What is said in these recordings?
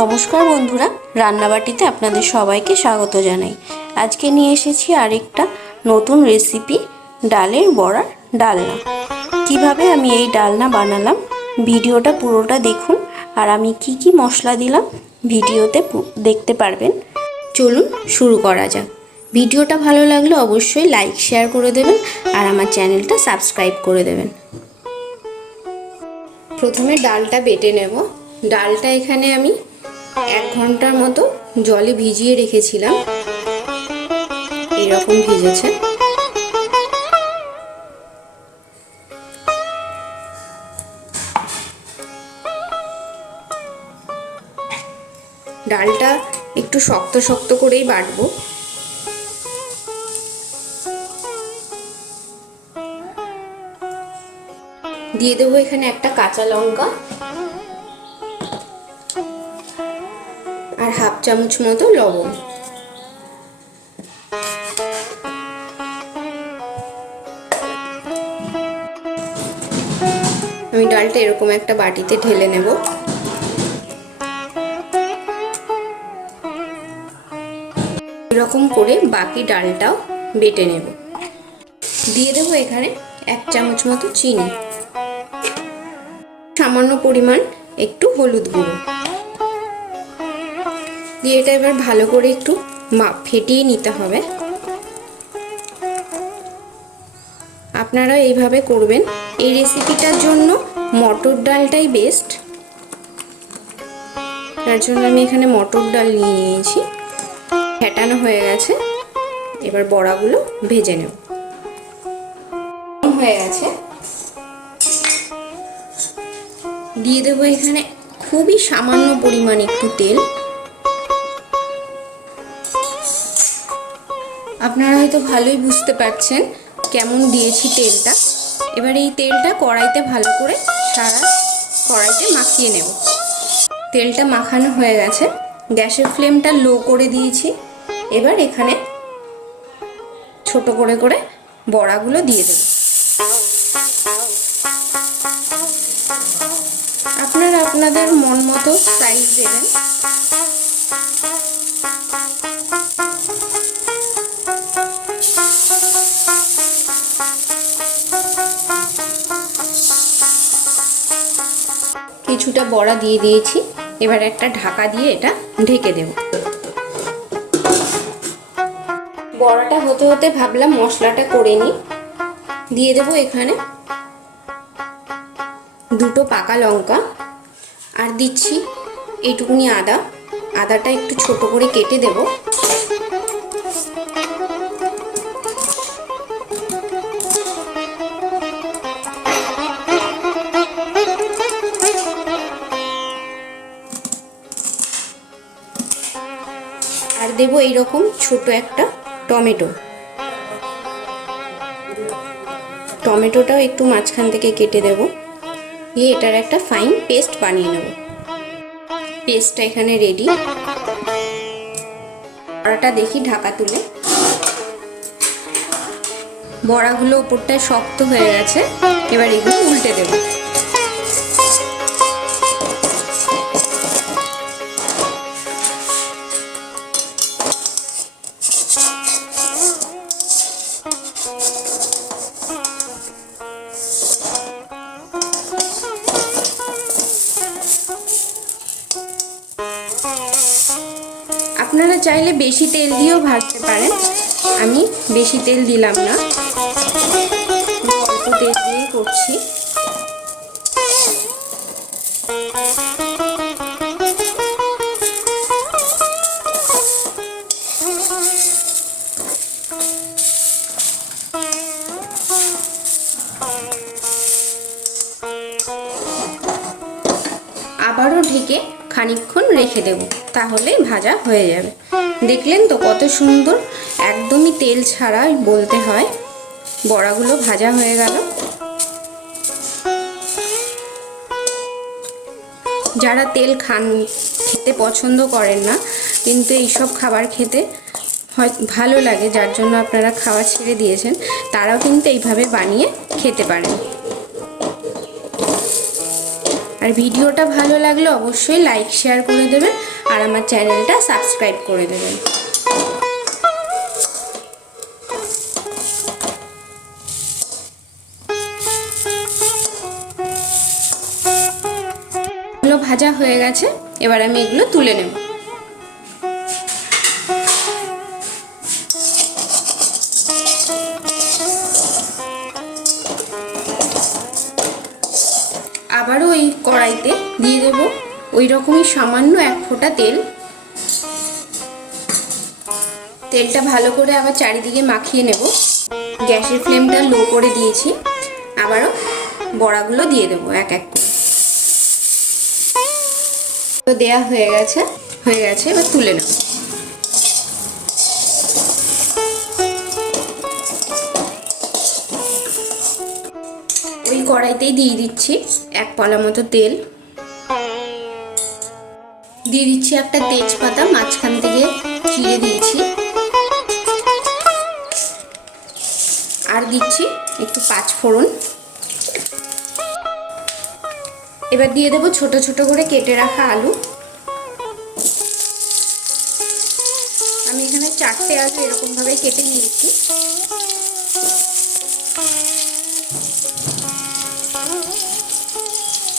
নমস্কার বন্ধুরা, রান্নাবাটিতে আপনাদের সবাইকে স্বাগত জানাই। আজকে নিয়ে এসেছি আরেকটা নতুন রেসিপি, ডালের বড়ার ডালনা। কিভাবে আমি এই ডালনা বানালাম ভিডিওটা পুরোটা দেখুন, আর আমি কি কি মশলা দিলাম ভিডিওতে দেখতে পারবেন। চলুন শুরু করা যাক। ভিডিওটা ভালো লাগলে অবশ্যই লাইক শেয়ার করে দেবেন আর আমার চ্যানেলটা সাবস্ক্রাইব করে দেবেন। প্রথমে ডালটা বেটে নেব। ডালটা এখানে আমি 1 ঘন্টার মতো জলে ভিজিয়ে রেখেছিলাম, এইরকম ভিজেছে। ডালটা একটু শক্ত শক্ত করেই বাটবো। দিয়ে দেবো এখানে একটা কাঁচা লঙ্কা আর হাফ চামচ মতো লবণ। আমি ডালটা এরকম একটা বাটিতে ঢেলে নেব। এরকম করে বাকি ডালটাও বেটে নেব। দিয়ে দেবো এখানে 1 চামচ মতো চিনি, সামান্য পরিমাণ একটু হলুদ গুঁড়ো দিয়ে এটা এবার ভালো করে একটু ফেটিয়ে নিতে হবে। আপনারা এইভাবে করবেন। এই রেসিপিটার জন্য মটর ডালটাই বেস্ট, তার জন্য আমি এখানে মটর ডাল নিয়ে নিয়েছি। ফেটানো হয়ে গেছে, এবার বড়াগুলো ভেজে নেব। হয়ে গেছে, দিয়ে দেবো এখানে খুবই সামান্য পরিমাণ একটু তেল। আপনারা হয়তো ভালোই বুঝতে পারছেন কেমন দিয়েছি তেলটা। এবার এই তেলটা কড়াইতে ভালো করে সারা কড়াইতে মাখিয়ে নেব। তেলটা মাখানো হয়ে গেছে, গ্যাসের ফ্লেমটা লো করে দিয়েছি। এবার এখানে ছোট করে করে বড়াগুলো দিয়ে দেব। আপনারা আপনাদের মন মতো সাইজ দেবেন। কিছুটা বড়া দিয়ে দিয়েছি, এবার একটা ঢাকা দিয়ে এটা ঢেকে দেব। বড়াটা হতে হতে ভাবলাম মশলাটা করে নিই। দিয়ে দেবো এখানে 2টো পাকা লঙ্কা, আর দিচ্ছি এইটুকুনি আদা। আদাটা একটু ছোট করে কেটে দেব। আর দেবো এইরকম ছোট একটা টমেটো। টমেটোটাও একটু মাঝখান থেকে কেটে দেব, দিয়ে এটার একটা ফাইন পেস্ট বানিয়ে নেব। পেস্টটা এখানে রেডি। বড়াটা দেখি ঢাকা তুলে, বড়াগুলো উপরটায় শক্ত হয়ে গেছে। এবার এগুলো উল্টে দেব। আপনারা চাইলে বেশি তেল দিয়েও ভাজতে পারেন, আমি বেশি তেল দিলাম না, অল্প তেল দিয়ে করছি। আবারও ঢেকে খানিকক্ষণ রেখে দেব, তাহলেই ভাজা হয়ে যাবে। দেখলেন তো কত সুন্দর, একদমই তেল ছাড়াই বলতে হয়। বড়াগুলো ভাজা হয়ে গেল। যারা তেল খেতে পছন্দ করেন না, কিন্তু এইসব খাবার খেতে ভালো লাগে, যার জন্য আপনারা খাওয়া ছেড়ে দিয়েছেন, তারাও কিন্তু এইভাবে বানিয়ে খেতে পারেন। আর ভিডিওটা ভালো লাগলে অবশ্যই লাইক শেয়ার করে দেবেন আর আমার চ্যানেলটা সাবস্ক্রাইব করে দেবেন। এগুলো ভাজা হয়ে গেছে, এবার আমি এগুলো তুলে নেব। আবারও ওই কড়াইতে দিয়ে দেব ওই রকমই সামান্য 1 ফোঁটা তেল। তেলটা ভালো করে আবার চারিদিকে মাখিয়ে নেব। গ্যাসের ফ্লেমটা লো করে দিয়েছি। আবারও বড়াগুলো দিয়ে দেবো এক এক করে। তো দেয়া হয়ে গেছে, এবার তুলে নেব। ওই কড়াইতেই দিয়ে দিচ্ছি 1 পলা মতো তেল। দিয়ে দিচ্ছি একটা তেজপাতা মাঝখান থেকে চিড়ে দিয়েছি, আর দিচ্ছি একটু 5 ফোড়ন। এবার দিয়ে দেবো ছোট ছোট করে কেটে রাখা আলু। আমি এখানে 4টে আলু এরকম ভাবে কেটে নিয়েছি।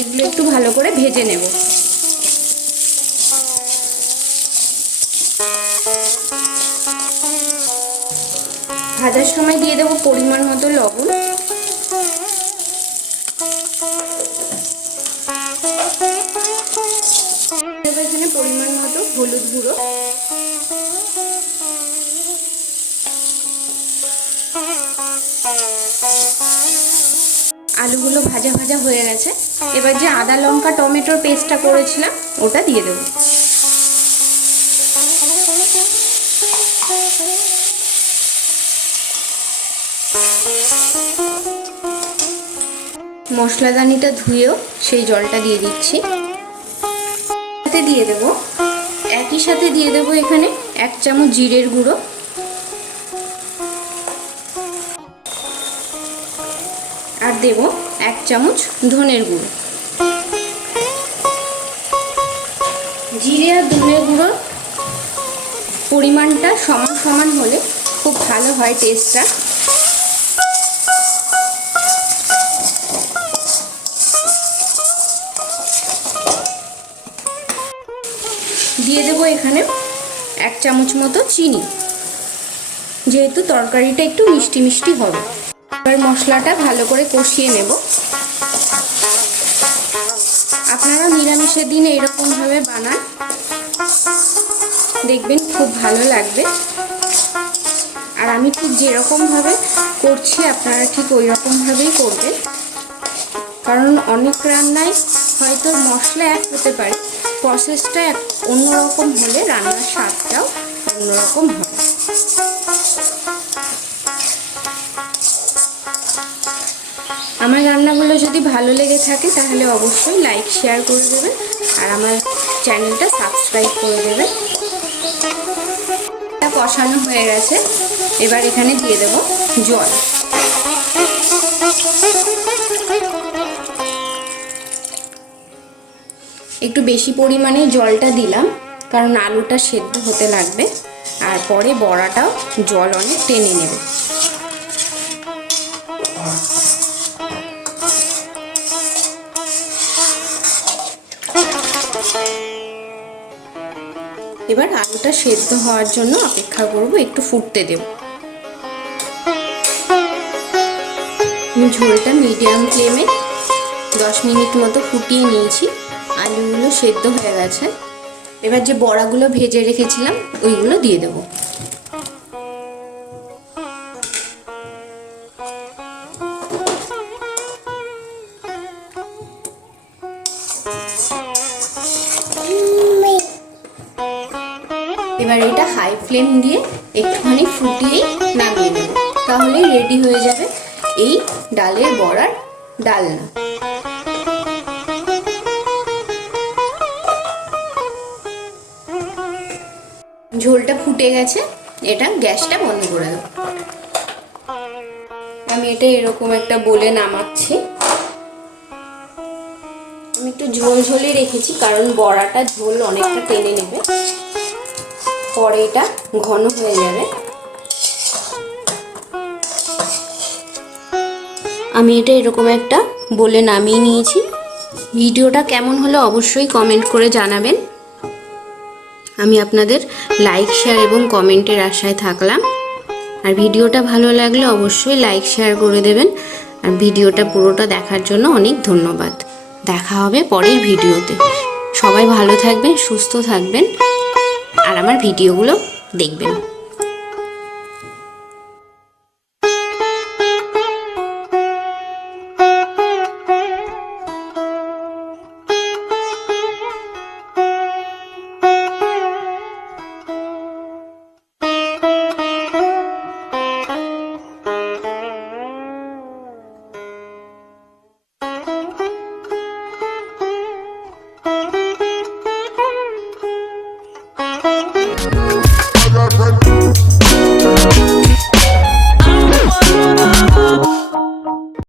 এগুলো একটু ভালো করে ভেজে নেব। ভাজার সময় দিয়ে দেবো পরিমাণ মতো লবণ। এখানে পরিমাণ মতো হলুদ গুঁড়ো। আলুগুলো ভাজা ভাজা হয়ে গেছে। এবার যে আদা লঙ্কা টমেটোর পেস্টটা করেছিলাম ওটা দিয়ে দেবো। মশলাদানিটা ধুয়েও সেই জলটা দিয়ে দিচ্ছি। দিয়ে দেবো একই সাথে দিয়ে দেবো এখানে 1 চামচ জিরের গুঁড়ো, আর দেব 1 চামচ ধনের গুঁড়ো। জিরে আর ধনের গুঁড়োর পরিমাণটা সমান সমান হলে খুব ভালো হয় টেস্টটা। দিয়ে দেবো এখানে 1 চামচ মতো চিনি, যেহেতু তরকারিটা একটু মিষ্টি মিষ্টি হবে। এবার মশলাটা ভালো করে কষিয়ে নেব। আপনারা নিরামিষের দিনে এরকমভাবে বানান, দেখবেন খুব ভালো লাগবে। আর আমি ঠিক যেরকমভাবে করছি আপনারা ঠিক ওই রকমভাবেই করবেন, কারণ অনেক রান্নায় হয়তো মশলা এক হতে পারে, প্রসেসটা অন্যরকম হলে রান্নার স্বাদটাও অন্যরকম হয়। আমার রান্নাগুলো যদি ভালো লেগে থাকে তাহলে অবশ্যই লাইক শেয়ার করে দেবেন আর আমার চ্যানেলটা সাবস্ক্রাইব করে দেবেন। এটা কষানো হয়ে গেছে, এবার এখানে দিয়ে দেব জল। একটু বেশি পরিমাণে জলটা দিলাম, কারণ আলুটা সেদ্ধ হতে লাগবে আর পরে বড়াটাও জল অনেক টেনে নেবে। এবার আলুটা সেদ্ধ হওয়ার জন্য অপেক্ষা করব, একটু ফুটতে দেব। আমি ঝোলটা মিডিয়াম ফ্লেমে 10 মিনিট মতো ফুটিয়ে নিয়েছি। আলুগুলো সেদ্ধ হয়ে গেছে। এবার যে বড়াগুলো ভেজে রেখেছিলাম ওইগুলো দিয়ে দেব। এবার এটা হাই ফ্লেম দিয়ে একটুখানি ফুটিয়ে নামিয়ে নেব, তাহলে রেডি হয়ে যাবে এই ডালের বড়ার ডালনা। ঝোলটা ফুটে গেছে, এটা গ্যাসটা বন্ধ করে দেব। আমি এটা এরকম একটা বলে নামাচ্ছি। আমি একটু ঝোল ঝোলই রেখেছি, কারণ বড়াটা ঝোল অনেকটা টেনে নেবে, পরে এটা ঘন হয়ে যাবে। আমি এটা এরকম একটা বলে নামিয়ে নিয়েছি। ভিডিওটা কেমন হলো অবশ্যই কমেন্ট করে জানাবেন। আমি আপনাদের লাইক শেয়ার এবং কমেন্টের আশায় থাকলাম। আর ভিডিওটা ভালো লাগলে অবশ্যই লাইক শেয়ার করে দেবেন। আর ভিডিওটা পুরোটা দেখার জন্য অনেক ধন্যবাদ। দেখা হবে পরের ভিডিওতে। সবাই ভালো থাকবেন, সুস্থ থাকবেন, আর আমার ভিডিওগুলো দেখবেন।